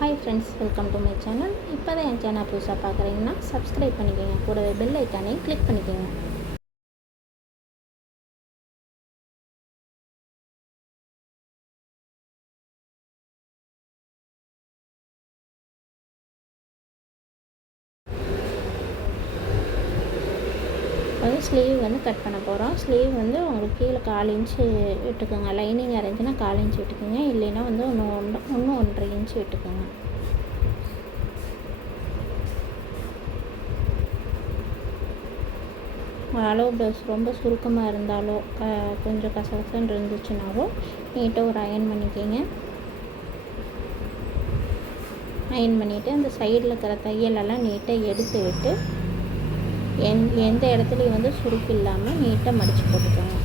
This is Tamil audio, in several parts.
Hi friends, welcome to my channel. இப்போ தான் என் சேனல் புதுசாக பார்க்குறீங்கன்னா சப்ஸ்கிரைப் பண்ணிக்கோங்க. கூடவே பெல் ஐக்கானையும் கிளிக் பண்ணிக்கோங்க. ஸ்லீவ் கட் பண்ண போகிறோம். ஸ்லீவ் உங்களுக்கு கீழே 4 இன்ச்சு விட்டுக்கோங்க. லைனிங் அரேஞ்சுனா 4 இன்ச்சு விட்டுக்கோங்க. இல்லைன்னா இன்னும் 1.5 இன்ச்சு விட்டுக்கோங்க. அளவு ப்ளவுஸ் ரொம்ப சுருக்கமாக இருந்தாலோ கொஞ்சம் கசகசன்னு இருந்துச்சுனாலோ நீட்டாக ஒரு அயன் பண்ணிக்கோங்க. அயன் பண்ணிவிட்டு அந்த சைடில் இருக்கிற தையலெல்லாம் நீட்டாக எடுத்து விட்டு எந்த இடத்துலையும் சுருக்கு இல்லாமல் நீட்டாக மடித்து போட்டுக்கோங்க.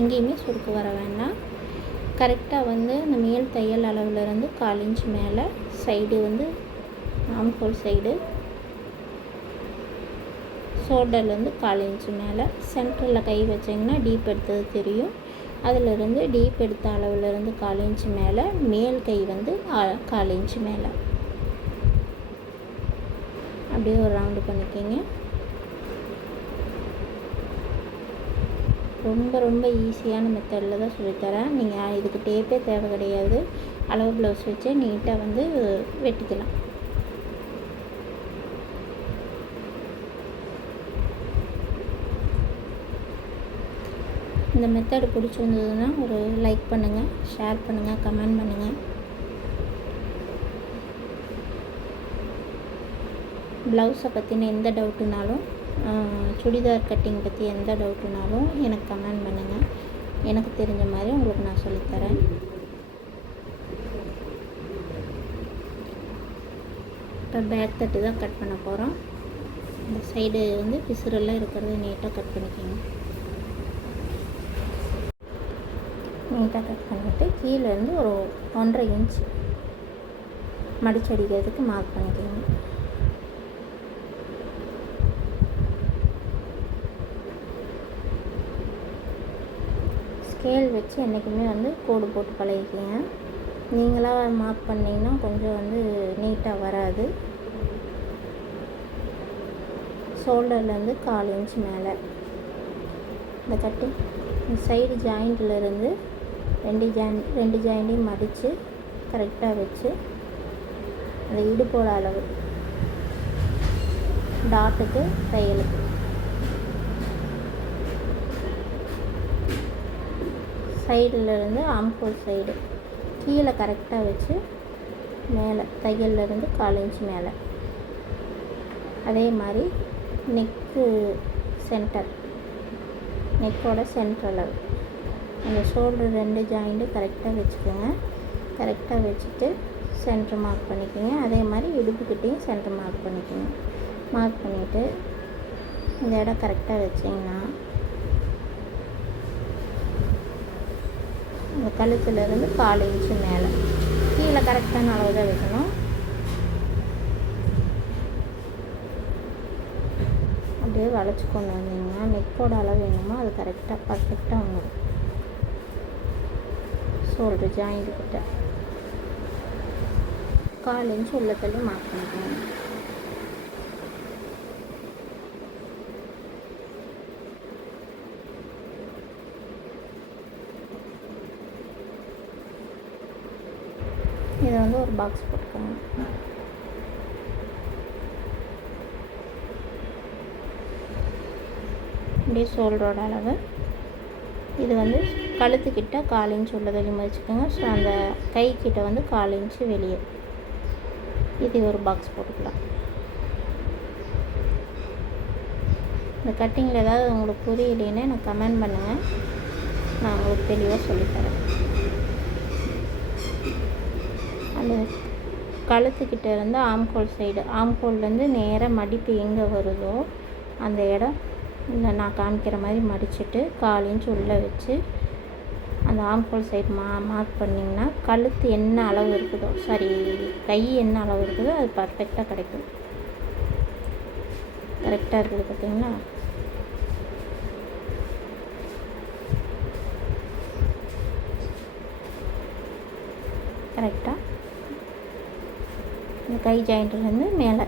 எங்கேயுமே சுருக்கு வர வேண்டாம். கரெக்டாக அந்த மேல் தையல் அளவுலேருந்து 4 இன்ச்சு மேலே சைடு ஆம்ஹோல் சைடு ஷோல்டர்லேருந்து 4 இன்ச்சு மேலே சென்டரில் கை வச்சிங்கன்னா டீப் எடுத்தது தெரியும். அதிலிருந்து டீப் எடுத்த அளவுலேருந்து 4 இன்ச்சு மேலே மேல் கை 4 இன்ச்சு மேலே அப்படியே ஒரு ரவுண்டு பண்ணிக்கோங்க. ரொம்ப ரொம்ப ஈஸியான மெத்தடில் தான் சொல்லித்தரேன். நீங்கள் இதுக்கு டேப்பே தேவை கிடையாது. அளவு ப்ளவுஸ் வச்சே நீட்டாக வெட்டிக்கலாம். இந்த மெத்தடு பிடிச்சிருந்ததுன்னா ஒரு லைக் பண்ணுங்கள், ஷேர் பண்ணுங்கள், கமெண்ட் பண்ணுங்கள். ப்ளவுஸை பற்றின எந்த டவுட்டுனாலும், சுடிதார் கட்டிங் பற்றி எந்த டவுட்டுனாலும் எனக்கு கமெண்ட் பண்ணுங்கள். எனக்கு தெரிஞ்ச மாதிரி உங்களுக்கு நான் சொல்லித்தரேன். இப்போ பேக் தட்டு தான் கட் பண்ண போகிறோம். இந்த சைடு பிசுரெல்லாம் இருக்கிறத நீட்டாக கட் பண்ணிக்கோங்க. நீட்டாக கட் பண்ணிவிட்டு கீழேருந்து ஒரு 1.5 இன்ச் மடிச்சடிக்கிறதுக்கு மார்க் பண்ணிக்கோங்க. ஸ்கேல் வச்சு என்றைக்குமே கோடு போட்டு பழகிக்கோங்க. நீங்களாக மார்க் பண்ணிங்கன்னா கொஞ்சம் நீட்டாக வராது. ஷோல்டர்லேருந்து 4 இன்ச் மேலே இந்த கட்டு சைடு ஜாயிண்ட்லேருந்து ரெண்டு ஜாயிண்ட்டையும் மடித்து கரெக்டாக வச்சு அந்த இடுப்போட அளவு டாட்டுக்கு தையலுக்கு சைடிலேருந்து ஆம்ஹோல் சைடு கீழே கரெக்டாக வச்சு மேலே தையல்லேருந்து 4 இன்ச் மேலே. அதே மாதிரி நெக்கு நெக்கோட சென்டர் அளவு அந்த ஷோல்டர் 2 ஜாயிண்ட்டு கரெக்டாக வச்சுக்கோங்க. கரெக்டாக வச்சுட்டு சென்டர் மார்க் பண்ணிக்கோங்க. அதே மாதிரி இடுப்புக்கிட்டேயும் சென்டர் மார்க் பண்ணிக்கோங்க. மார்க் பண்ணிவிட்டு இந்த இடம் கரெக்டாக வச்சிங்கன்னா இந்த கழுத்துலேருந்து 4 இன்ச்சு மேலே கீழே கரெக்டான அளவு தான் வைக்கணும். அப்படியே வளைச்சி கொண்டு வந்தீங்கன்னா நெக்கோட அளவு வேணுமோ அது கரெக்டாக பர்ஃபெக்டாக வந்துடும். ஷோல்டர் ஜாயிண்ட்டு கிட்ட 4 இன்ச்சு உள்ள தள்ளி மார்க் பண்ணிக்கோங்க. இதை ஒரு பாக்ஸ் போட்டுக்கோங்க. அப்படியே ஷோல்டரோட அளவு இது கழுத்துக்கிட்ட 4 இன்ச்சு உள்ள வெளியே வச்சுக்கோங்க. ஸோ அந்த கைக்கிட்ட 4 இன்ச்சு வெளியே இது ஒரு பாக்ஸ் போட்டுக்கலாம். இந்த கட்டிங்கில் ஏதாவது உங்களுக்கு புரியலைன்னா எனக்கு கமெண்ட் பண்ணுங்கள், நான் உங்களுக்கு தெளிவாக சொல்லித்தரேன். அந்த கழுத்துக்கிட்ட இருந்து ஆம்ஹோல் சைடு ஆம்ஹோல்லேருந்து நேராக மடிப்பு எங்கே வருதோ அந்த இடம் இல்லை நான் காமிக்கிற மாதிரி மடிச்சுட்டு 4 இன்ச் உள்ளே வச்சு அந்த ஆம்ஹோல் சைடு மார்க் பண்ணிங்கன்னா கழுத்து என்ன அளவு இருக்குதோ கை என்ன அளவு இருக்குதோ அது பர்ஃபெக்டாக கிடைக்கும். கரெக்டாக இருக்குது பார்த்தீங்களா? கரெக்டாக இந்த கை ஜாயிண்ட்லேருந்து மேலே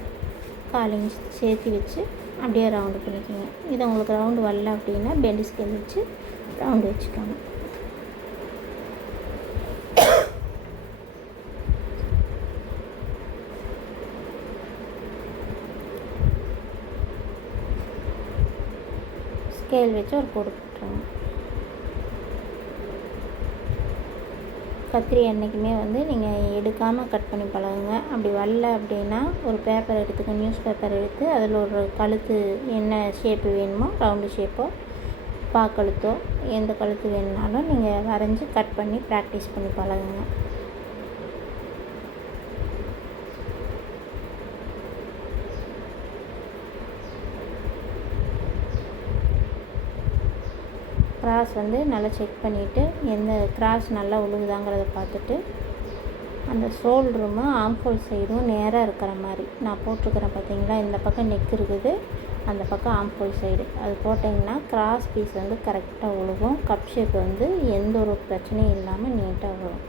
1/4 இன்ச் சேர்த்து வச்சு அப்படியே ரவுண்டு பண்ணிக்கோங்க. இது உங்களுக்கு ரவுண்டு வரல அப்படின்னா பெண்டு ஸ்கேல் வச்சு ரவுண்டு வச்சுக்கோங்க. ஸ்கேல் வச்சு ஒரு கோடு போட்டுருங்க. கத்திரி என்றைக்குமே நீங்கள் எடுக்காமல் கட் பண்ணி பழகுங்க. அப்படி வரல அப்படின்னா ஒரு பேப்பர் எடுத்துக்க, நியூஸ் பேப்பர் எடுத்து அதில் ஒரு கழுத்து என்ன ஷேப்பு வேணுமோ, ரவுண்டு ஷேப்போ பாக்கழுத்தோ எந்த கழுத்து வேணுனாலும் நீங்கள் வரைஞ்சி கட் பண்ணி ப்ராக்டிஸ் பண்ணி பழகுங்க. கிராஸ் நல்லா செக் பண்ணிவிட்டு எந்த கிராஸ் நல்லா உழுகுதாங்கிறத பார்த்துட்டு அந்த ஷோல்டரும் ஆம்ஹோல் சைடும் நேராக இருக்கிற மாதிரி நான் போட்டிருக்கிறேன் பார்த்தீங்களா. இந்த பக்கம் நெக் இருக்குது, அந்த பக்கம் ஆம்ஹோல் சைடு அது போட்டிங்கன்னா கிராஸ் பீஸ் கரெக்டாக உழுகும். கப் ஷேப் எந்த ஒரு பிரச்சனையும் இல்லாமல் நீட்டாக வரும்.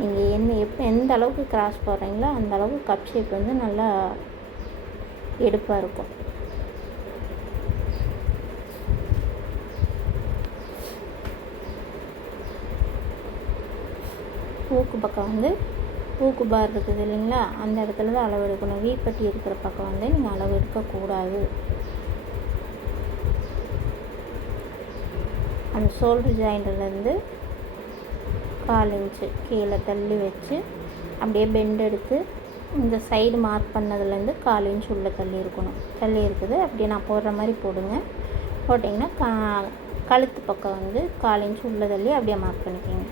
நீங்கள் எந்த அளவுக்கு கிராஸ் போடுறீங்களோ அந்த அளவுக்கு கப் ஷேப் நல்லா எடுப்பாக இருக்கும். ஊக்கு பக்கம் ஊக்கு பார் இருக்குது இல்லைங்களா, அந்த இடத்துல தான் அளவு எடுக்கணும். வீப்பட்டி இருக்கிற பக்கம் நீங்கள் அளவு எடுக்கக்கூடாது. அந்த ஷோல்டர் ஜாயிண்ட்லேருந்து 1/4 இன்ச்சு கீழே தள்ளி வச்சு அப்படியே பெண்ட் எடுத்து இந்த சைடு மார்க் பண்ணதுலேருந்து 1/4 இன்ச் உள்ளே தள்ளி இருக்குது. அப்படியே நான் போடுற மாதிரி போடுங்க. போட்டிங்கன்னா கழுத்து பக்கம் 1/4 இன்ச் உள்ளே தள்ளி அப்படியே மார்க் பண்ணிக்கோங்க.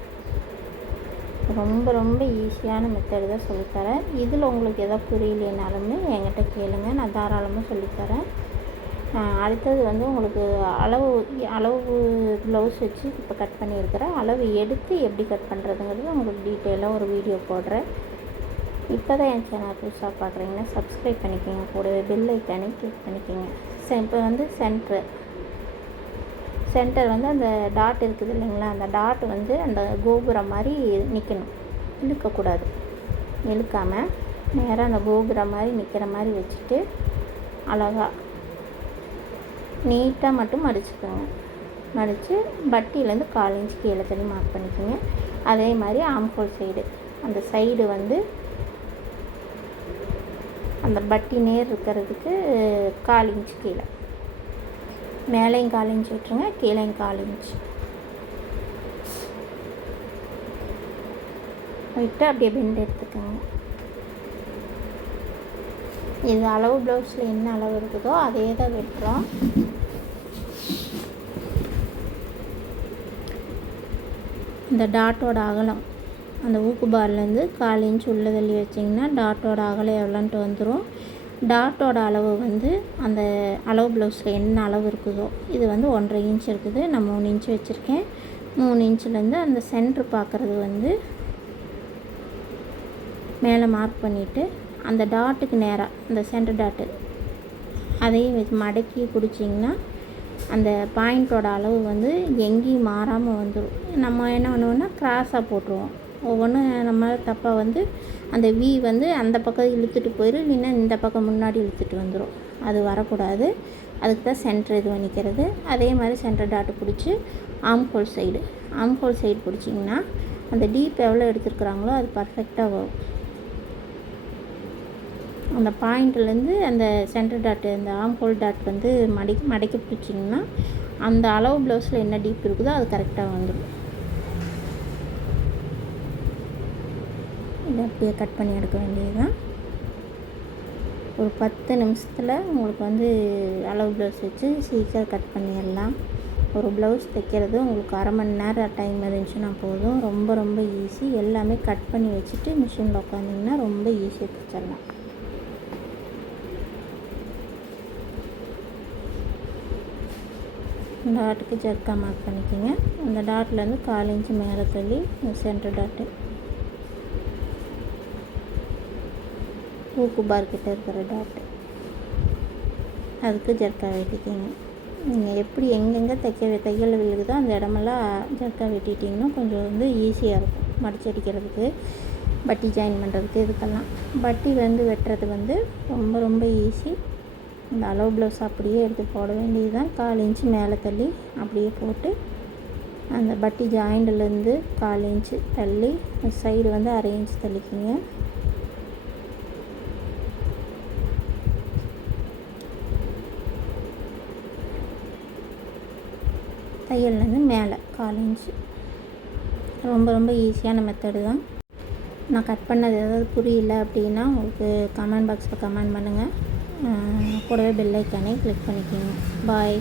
ரொம்ப ரொம்ப ஈஸியான மெத்தடு தான் சொல்லித்தரேன். இதில் உங்களுக்கு எதாவது புரியலைனாலுமே என்கிட்ட கேளுங்க, நான் தாராளமாக சொல்லித்தரேன். அடுத்தது உங்களுக்கு அளவு ப்ளவுஸ் வச்சு இப்போ கட் பண்ணியிருக்கிறேன். அளவு எடுத்து எப்படி கட் பண்ணுறதுங்கிறது உங்களுக்கு டீட்டெயிலாக ஒரு வீடியோ போடுறேன். இப்போ தான் என் சேனல் புதுசாக பார்க்குறீங்கன்னா சப்ஸ்கிரைப் பண்ணிக்கோங்க, கூடவே பெல் ஐக்கானே கிளிக் பண்ணிக்கோங்க. இப்போ சென்டர் அந்த டாட் இருக்குது இல்லைங்களா, அந்த டாட் அந்த கோபுரம் மாதிரி நிற்கணும், இழுக்கக்கூடாது. இழுக்காமல் நேராக அந்த கோபுரம் மாதிரி நிற்கிற மாதிரி வச்சுட்டு அழகாக நீட்டாக மட்டும் மடிச்சுக்கோங்க. மடித்து பட்டியிலேருந்து 1/4 இன்ச் கீழே தள்ளி மார்க் பண்ணிக்கோங்க. அதே மாதிரி ஆம்ஹோல் சைடு அந்த சைடு அந்த பட்டி நேர் இருக்கிறதுக்கு 1/4 இன்ச் கீழே, மேலேயும் 1/4 இன்ச் விட்டுருங்க, கீழேயும் 1/4 இன்ச் விட்டு அப்படியே பெண்ட் எடுத்துக்கோங்க. இது அளவு ப்ளவுஸில் என்ன அளவு இருக்குதோ அதே தான் வெட்டுறோம். இந்த டாட்டோட அகலம் அந்த ஊக்கு பார்லேருந்து 1/4 இன்ச் உள்ளே தள்ளி வச்சிங்கன்னா டாட்டோட அகலம் எவ்வளோன்ட்டு வந்துடும். டாட்டோட அளவு அந்த அளவு ப்ளவுஸில் என்ன அளவு இருக்குதோ, இது 1/2 இன்ச் இருக்குது, நான் 3 இன்ச் வச்சுருக்கேன். 3 இன்ச்சிலேருந்து அந்த சென்ட்ரு பார்க்குறது மேலே மார்க் பண்ணிவிட்டு அந்த டாட்டுக்கு நேராக அந்த சென்டர் டாட்டு அதையும் வச்சு மடக்கி பிடிச்சிங்கன்னா அந்த பாயிண்ட்டோட அளவு எங்கேயும் மாறாமல் வந்துடும். நம்ம என்ன பண்ணுவோம்னா கிராஸாக போட்டுருவோம். ஒவ்வொன்றும் நம்ம தப்பாக அந்த வி அந்த பக்கம் இழுத்துட்டு போயிடும், இல்லைன்னா இந்த பக்கம் முன்னாடி இழுத்துட்டு வந்துடும். அது வரக்கூடாது. அதுக்கு தான் சென்டர் இது பண்ணிக்கிறது. அதே மாதிரி சென்டர் டாட்டு பிடிச்சி ஆம்ஹோல் சைடு பிடிச்சிங்கன்னா அந்த டீப் எவ்வளோ எடுத்துருக்குறாங்களோ அது பர்ஃபெக்டாக வரும். அந்த பாயிண்ட்லேருந்து அந்த சென்டர் டாட்டு அந்த ஆம்ஹோல் டாட் மடக்கி பிடிச்சிங்கன்னா அந்த அளவு ப்ளவுஸில் என்ன டீப் இருக்குதோ அது கரெக்டாக வந்துடும். இதை அப்படியே கட் பண்ணி எடுக்க வேண்டியது தான். ஒரு 10 நிமிஷத்தில் உங்களுக்கு அளவு ப்ளவுஸ் வச்சு சீக்கிரம் கட் பண்ணிடலாம். ஒரு ப்ளவுஸ் தைக்கிறது உங்களுக்கு 1/2 மணி நேரம் டைம் இருந்துச்சுன்னா போதும். ரொம்ப ரொம்ப ஈஸி. எல்லாமே கட் பண்ணி வச்சுட்டு மிஷினில் உட்காந்திங்கன்னா ரொம்ப ஈஸியாக தைச்சிடலாம். டாட்டுக்கு ஜர்க்கா மார்க் பண்ணிக்கோங்க. அந்த டாட்லேருந்து 1/4 இன்ச்சு மேலே தள்ளி சென்டர் டாட்டு ஊக்கு பார்க்கிட்ட இருக்கிற டாட்டு அதுக்கு ஜர்க்கா வெட்டிக்கிங்க. நீங்கள் எப்படி எங்கெங்கே தையல் விழுகுதோ அந்த இடமெல்லாம் ஜர்க்கா வெட்டிட்டிங்கன்னா கொஞ்சம் ஈஸியாக இருக்கும். மடிச்சடிக்கிறதுக்கு, பட்டி ஜாயின் பண்ணுறதுக்கு, இதுக்கெல்லாம். பட்டி வந்து வெட்டுறது வந்து ரொம்ப ரொம்ப ஈஸி. இந்த அளவு ப்ளவுஸ் அப்படியே எடுத்து போட வேண்டியது தான். 1/4 இன்ச்சு மேலே தள்ளி அப்படியே போட்டு அந்த பட்டி ஜாயிண்ட்லேருந்து 1/4 இன்ச்சு தள்ளி சைடு வந்து 1/2 இன்ச்சு தள்ளிக்கிங்க. தையல்லேருந்து மேலே 1/4 இன்ச்சு. ரொம்ப ரொம்ப ஈஸியான மெத்தடு தான். நான் கட் பண்ணது ஏதாவது புரியல அப்படின்னா உங்களுக்கு கமெண்ட் பாக்ஸில் கமெண்ட் பண்ணுங்கள். கூடவே பெல் ஐக்கானே கிளிக் பண்ணிக்கோங்க. பாய்.